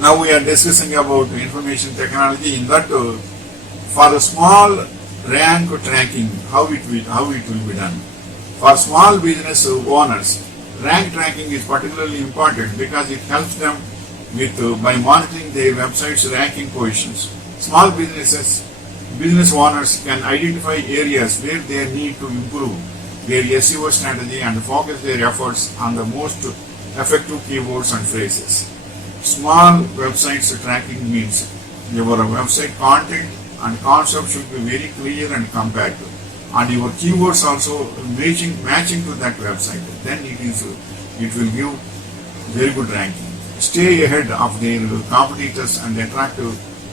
Now we are discussing about information technology. In that, for a small rank tracking, how it will be done. For small business owners, rank tracking is particularly important because it helps them with by monitoring their website's ranking positions. Small business owners can identify areas where they need to improve their SEO strategy and focus their efforts on the most effective keywords and phrases. Small websites tracking means your website content and concept should be very clear and compact, and your keywords also matching to that website. Then it will give very good ranking. Stay ahead of their competitors and attract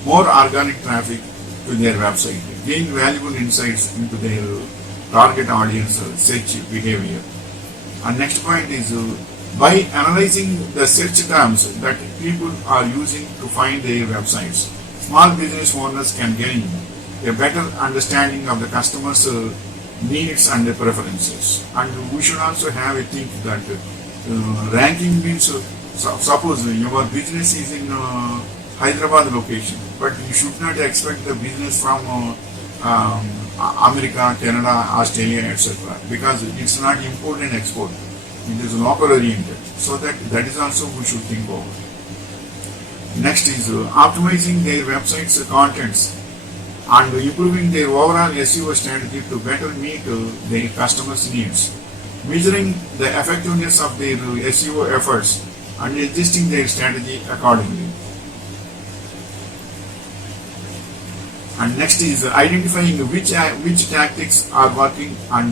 more organic traffic to their website. Gain valuable insights into their target audience search behavior. And next point is by analyzing the search terms that people are using to find their websites, small business owners can gain a better understanding of the customers' needs and preferences. And we should also have a think that ranking means suppose your business is in Hyderabad location, but you should not expect the business from America, Canada, Australia, etc. because it's not import and export. It is local oriented. So that is also we should think about. Next is optimizing their website's contents and improving their overall SEO strategy to better meet their customers' needs. Measuring the effectiveness of their SEO efforts and adjusting their strategy accordingly. And next is identifying which tactics are working and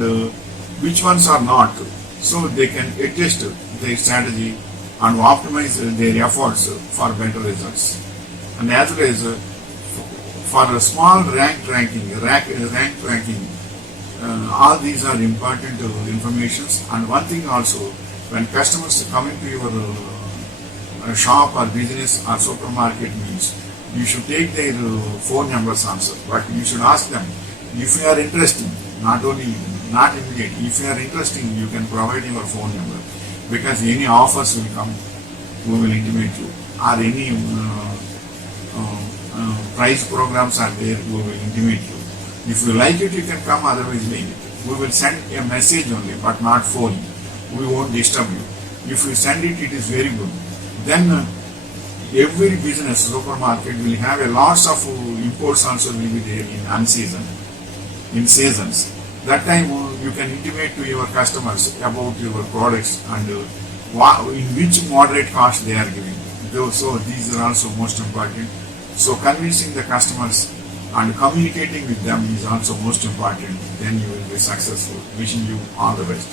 which ones are not, so they can adjust their strategy and optimize their efforts for better results. And as well as for a small rank tracking, all these are important informations. And one thing also, when customers come into your shop or business or supermarket means, you should take their phone numbers also, but you should ask them if you are interested, not immediate. If you are interested, you can provide your phone number, because any offers will come, we will intimate you, or any price programs are there, we will intimate you. If you like it, you can come, otherwise leave it. We will send a message only, but not phone. We won't disturb you. If you send it, it is very good. Then every business supermarket will have a lots of imports also will be there in seasons. That time you can intimate to your customers about your products and in which moderate cost they are giving. So these are also most important. So convincing the customers and communicating with them is also most important. Then you will be successful. Wishing you all the best.